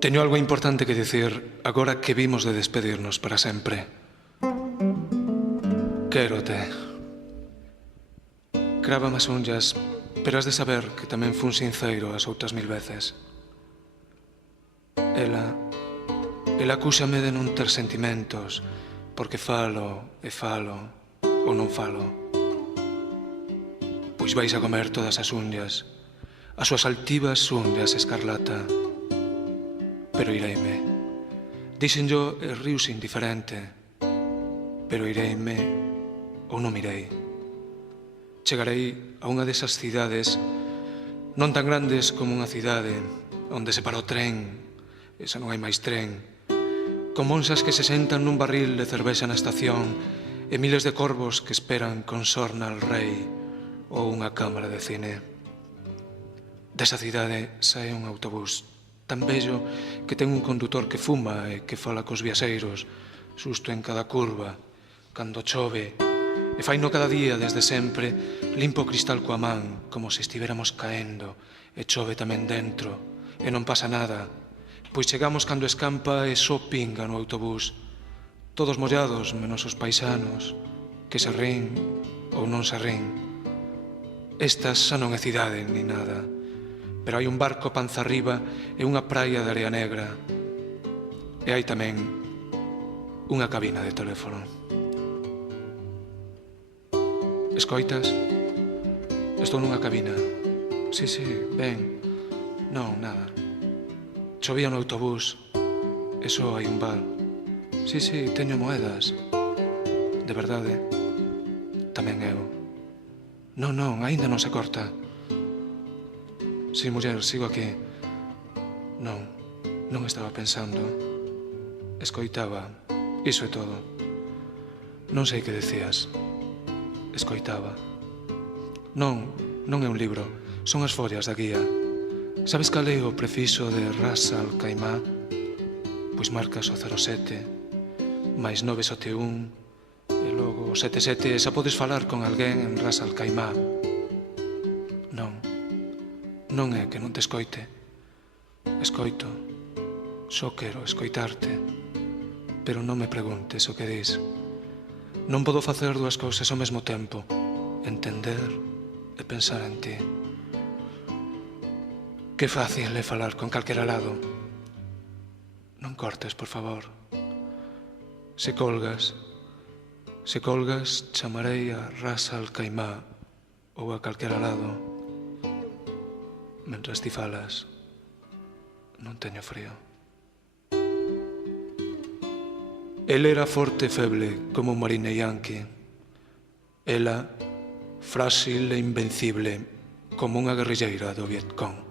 Teño algo importante que dicir agora que vimos de despedirnos para sempre. Quérote. Crávame as unllas, pero has de saber que tamén fun sinceiro as outras 1000 veces. Ela acúsame de non ter sentimentos, porque falo e falo ou non falo. Pois vais a comer todas as unllas, as súas altivas unllas escarlata. Pero ireime. Díxenllo e riuse indiferente. Pero ireime ou non irei. Chegarei a unha desas cidades non tan grandes como unha cidade onde se para o tren e xa non hai máis tren, con monxas que se sentan nun barril de cervexa na estación e miles de corvos que esperan con sorna al rei ou unha cámara de cine. Desa cidade sae un autobús tan bello que ten un condutor que fuma e que fala cos viaxeiros, susto en cada curva, cando chove, e faino cada día desde sempre, limpo o cristal coa man, como se estiveramos caendo, e chove tamén dentro, e non pasa nada, pois chegamos cando escampa e só pinga no autobús, todos mollados menos os paisanos, que se rin ou non se rin. Estas xa non é cidade ni nada, pero hai un barco panza arriba e unha praia de area negra. E hai tamén unha cabina de teléfono. Escoitas? Estou nunha cabina. Sí, ben. Non, nada. Chovía no autobús e só hai un bar. Sí, teño moedas. De verdade. Tamén eu. Non, aínda non se corta. Si, muller, sigo aquí. Non estaba pensando. Escoitaba. Iso é todo. Non sei que decías. Escoitaba. Non é un libro. Son as follas da guía. Sabes cal é o prefiso de Ras Al Khaimah? Pois marcas o 07, máis 971, e logo o 77, xa podes falar con alguén en Ras Al Khaimah. Non é que non te escoite. Escoito. Só quero escoitarte. Pero non me preguntes o que dis. Non podo facer dúas cousas ao mesmo tempo. Entender e pensar en ti. Que fácil é falar con calquera lado. Non cortes, por favor. Se colgas, chamarei a Ras Al Khaimah ou a calquera lado. Mentras ti falas, non teño frío. El era forte e feble como un marine yanqui. Ela, frágil e invencible como unha guerrilleira do Vietcong.